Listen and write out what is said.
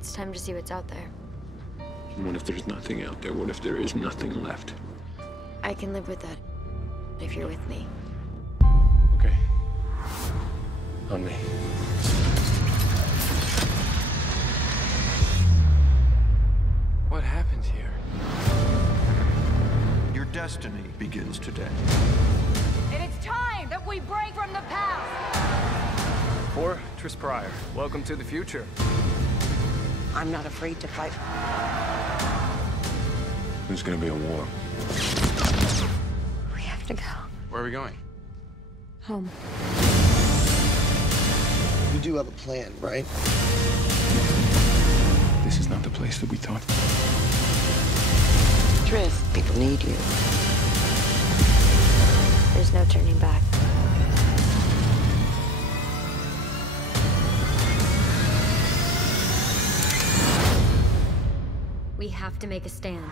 It's time to see what's out there. What if there's nothing out there? What if there is nothing left? I can live with that if you're with me. Okay. On me. What happened here? Your destiny begins today. And it's time that we break from the past! For Tris Pryor, welcome to the future. I'm not afraid to fight. There's gonna be a war. We have to go Where are we going? home. You do have a plan, right? This is not the place that we thought. Tris, people need you. There's no turning back. We have to make a stand.